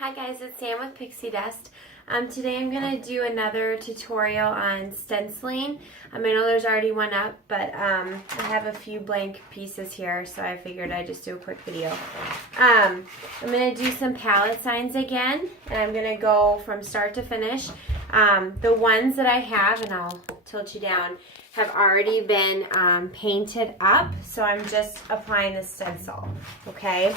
Hi guys, it's Sam with Pixie Dust. Today I'm going to do another tutorial on stenciling. I know there's already one up, but I have a few blank pieces here, so I figured I'd just do a quick video. I'm going to do some palette signs again, and I'm going to go from start to finish. The ones that I have, and I'll tilt you down, have already been painted up, so I'm just applying the stencil, okay?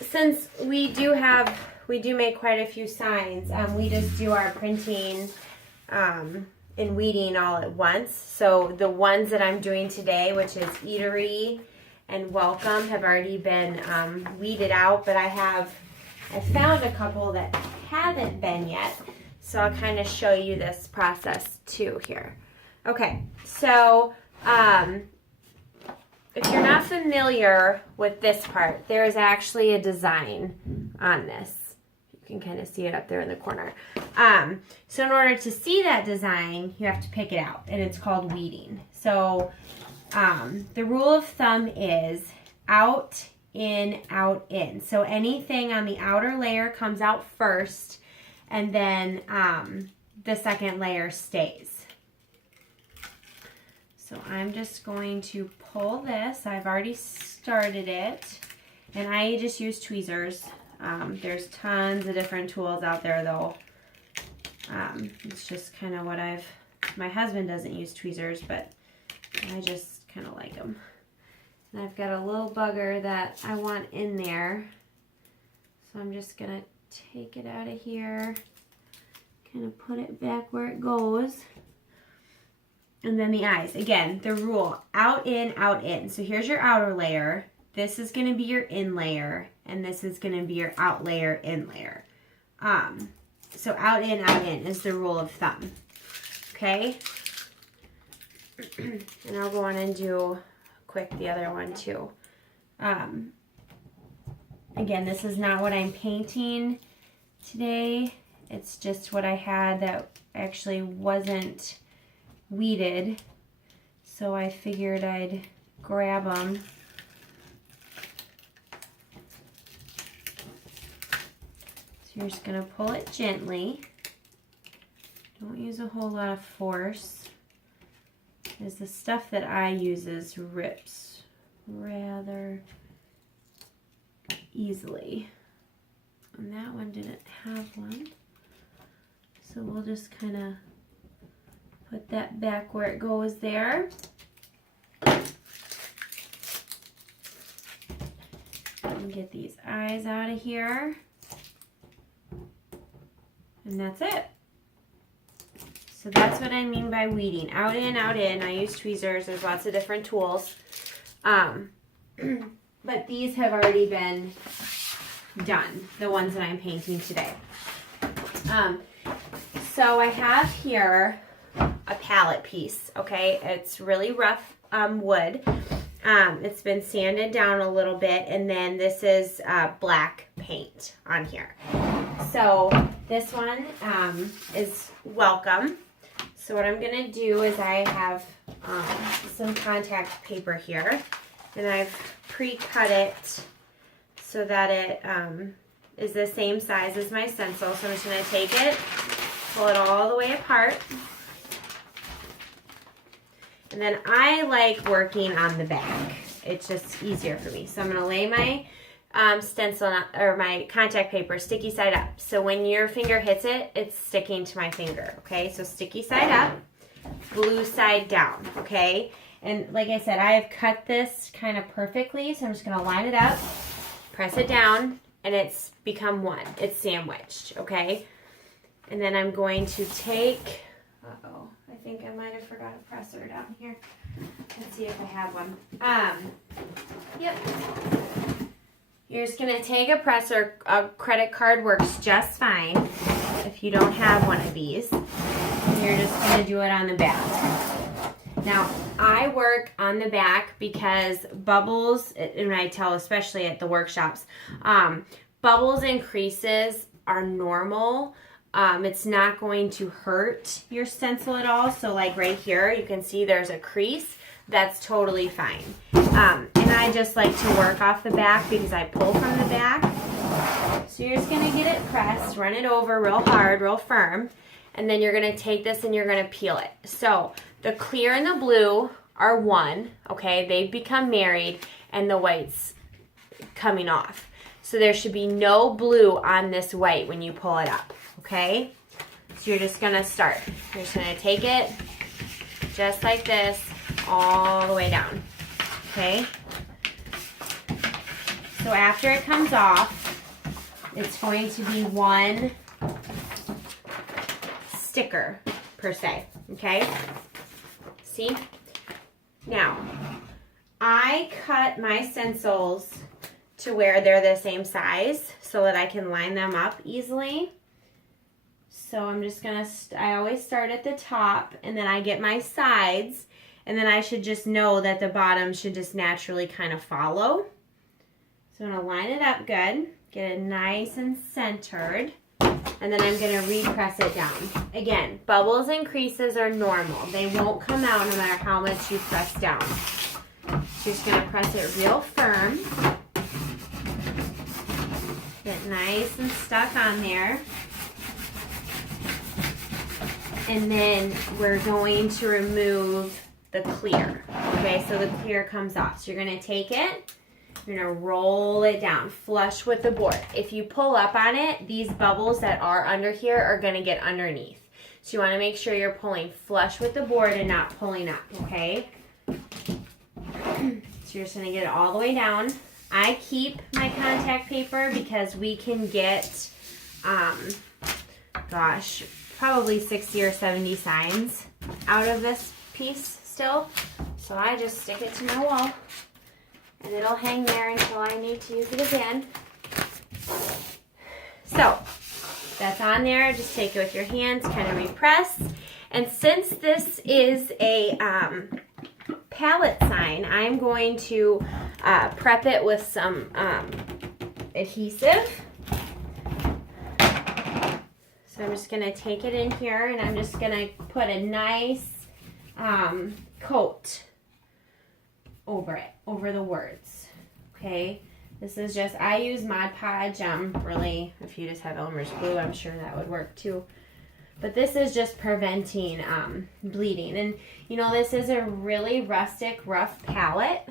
Since we do make quite a few signs, we just do our printing and weeding all at once. So the ones that I'm doing today, which is Eatery and Welcome, have already been weeded out, but I found a couple that haven't been yet. So I'll kind of show you this process too here. Okay, so if you're not familiar with this part, there is actually a design on this. You can kind of see it up there in the corner. So in order to see that design, you have to pick it out, and it's called weeding. So the rule of thumb is out, in, out, in. So anything on the outer layer comes out first, and then the second layer stays. So I'm just going to pull this. I've already started it, and I just use tweezers. There's tons of different tools out there though. It's just kind of what my husband doesn't use tweezers, but I just kind of like them. And I've got a little bugger that I want in there. So I'm just gonna take it out of here, kind of put it back where it goes. And then the eyes. Again, the rule, out, in, out, in. So here's your outer layer. This is going to be your in layer. And this is going to be your out layer, in layer. So out, in is the rule of thumb. Okay? And I'll go on and do quick the other one too. Again, this is not what I'm painting today. It's just what I had that actually wasn't weeded, so I figured I'd grab them. So you're just going to pull it gently. Don't use a whole lot of force, because the stuff that I use rips rather easily. And that one didn't have one, so we'll just kind of put that back where it goes there. And get these eyes out of here. And that's it. So that's what I mean by weeding. Out, in, out, in. I use tweezers. There's lots of different tools. But these have already been done, the ones that I'm painting today. So I have here a palette piece, okay? It's really rough wood. It's been sanded down a little bit, and then this is black paint on here. So this one is Welcome. So what I'm gonna do is I have some contact paper here, and I've pre-cut it so that it is the same size as my stencil. So I'm just gonna take it, pull it all the way apart. And then I like working on the back. It's just easier for me. So I'm going to lay my stencil or my contact paper sticky side up. So when your finger hits it, it's sticking to my finger. Okay, so sticky side up, glue side down. Okay, and like I said, I have cut this kind of perfectly. So I'm just going to line it up, press it down, and it's become one. It's sandwiched. Okay, and then I'm going to take. Uh-oh, I think I might have forgot a presser down here. Let's see if I have one. Yep. You're just going to take a presser. A credit card works just fine if you don't have one of these. And you're just going to do it on the back. Now, I work on the back because bubbles, and I tell especially at the workshops, bubbles and creases are normal. It's not going to hurt your stencil at all. So like right here, you can see there's a crease. that's totally fine. And I just like to work off the back because I pull from the back. So you're just gonna get it pressed, run it over real hard, real firm, and then you're gonna take this and you're gonna peel it. So the clear and the blue are one, okay? They've become married, and the white's coming off. So there should be no blue on this white when you pull it up, okay? So you're just gonna start. You're just gonna take it just like this all the way down, okay? So after it comes off, it's going to be one sticker per se, okay? See? Now, I cut my stencils to where they're the same size so that I can line them up easily. So I'm just gonna, I always start at the top and then I get my sides, and then I should just know that the bottom should just naturally kind of follow. So I'm gonna line it up good, get it nice and centered, and then I'm gonna repress it down. Again, bubbles and creases are normal. They won't come out no matter how much you press down. So you're just gonna press it real firm. Get nice and stuck on there. And then we're going to remove the clear. Okay, so the clear comes off. So you're gonna take it, you're gonna roll it down, flush with the board. If you pull up on it, these bubbles that are under here are gonna get underneath. So you wanna make sure you're pulling flush with the board and not pulling up, okay? So you're just gonna get it all the way down. I keep my contact paper because we can get, gosh, probably 60 or 70 signs out of this piece still. So I just stick it to my wall and it'll hang there until I need to use it again. So that's on there. Just take it with your hands, kind of repress. And since this is a palette sign, I'm going to prep it with some adhesive. So I'm just gonna take it in here and I'm just gonna put a nice coat over it, over the words, okay? This is just, I use Mod Podge. Really, if you just have Elmer's glue, I'm sure that would work too. But this is just preventing bleeding. And you know, this is a really rustic, rough palette.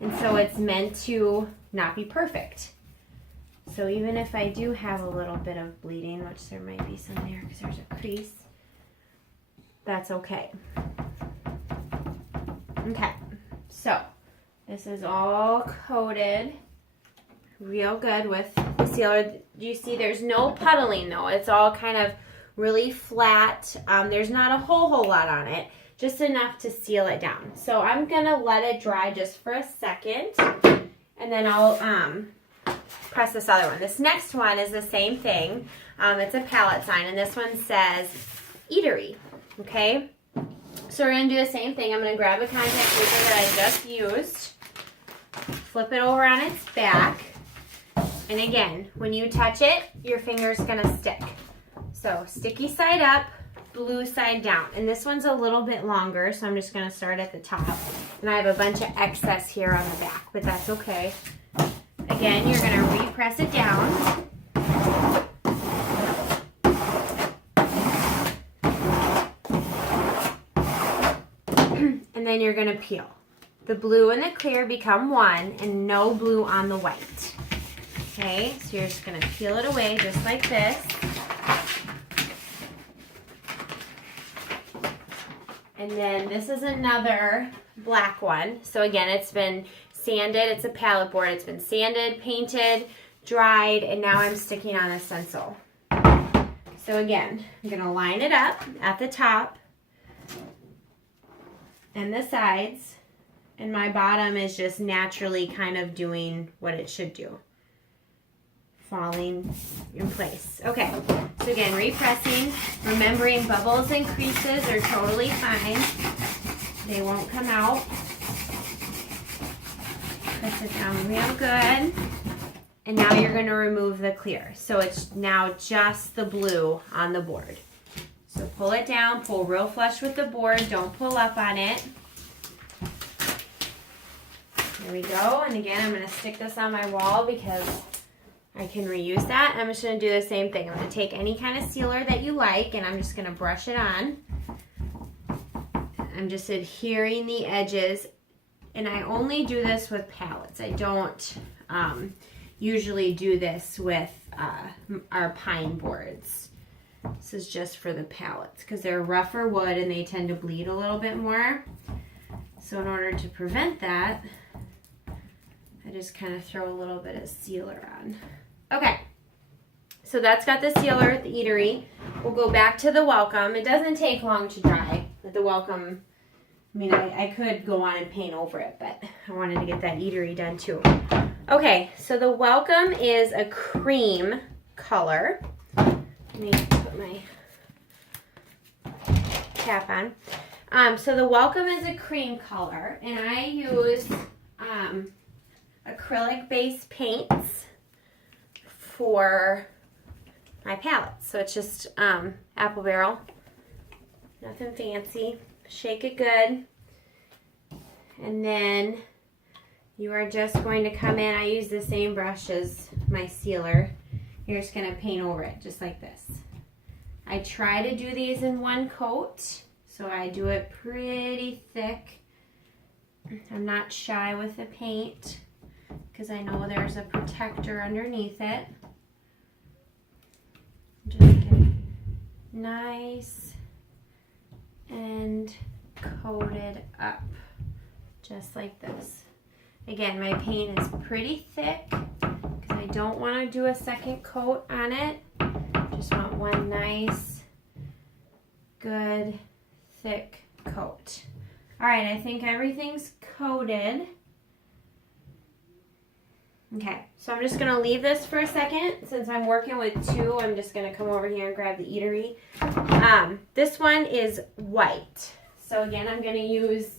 And so it's meant to not be perfect. So even if I do have a little bit of bleeding, which there might be some there because there's a crease, that's okay. Okay, so this is all coated real good with the sealer. You see there's no puddling though. It's all kind of really flat. There's not a whole lot on it, just enough to seal it down. So I'm gonna let it dry just for a second and then I'll press this other one. This next one is the same thing. It's a palette sign and this one says eatery, okay? So we're gonna do the same thing. I'm gonna grab a contact paper that I just used, flip it over on its back, and again, when you touch it, your finger's gonna stick. So sticky side up, blue side down. And this one's a little bit longer, so I'm just gonna start at the top. And I have a bunch of excess here on the back, but that's okay. Again, you're gonna repress it down. And then you're gonna peel. The blue and the clear become one and no blue on the white. Okay, so you're just gonna peel it away just like this. And then this is another black one. So again, it's been sanded, it's a palette board. It's been sanded, painted, dried, and now I'm sticking on a stencil. So again, I'm gonna line it up at the top and the sides, and my bottom is just naturally kind of doing what it should do, falling in place. Okay, so again, repressing, remembering bubbles and creases are totally fine. They won't come out. Press it down real good. And now you're gonna remove the clear. So it's now just the blue on the board. So pull it down, pull real flush with the board, don't pull up on it. There we go. And again, I'm going to stick this on my wall because I can reuse that. I'm just going to do the same thing. I'm going to take any kind of sealer that you like, and I'm just going to brush it on. I'm just adhering the edges, and I only do this with palettes. I don't usually do this with our pine boards. This is just for the palettes because they're rougher wood and they tend to bleed a little bit more. So in order to prevent that, I just kind of throw a little bit of sealer on. Okay, so that's got the sealer, the eatery. We'll go back to the welcome. It doesn't take long to dry. The welcome, I mean, I could go on and paint over it, but I wanted to get that eatery done too. Okay, so the welcome is a cream color. Let me put my cap on. So the welcome is a cream color, and I use acrylic base paints for my palette. So it's just apple barrel, nothing fancy. Shake it good, and then you are just going to come in. I use the same brush as my sealer. You're just going to paint over it just like this. I try to do these in one coat, so I do it pretty thick. I'm not shy with the paint because I know there's a protector underneath it. Just get it nice and coated up just like this. Again, my paint is pretty thick because I don't want to do a second coat on it. Just want one nice, good, thick coat. All right, I think everything's coated. Okay, so I'm just gonna leave this for a second. Since I'm working with two, I'm just gonna come over here and grab the eatery. This one is white. So again, I'm gonna use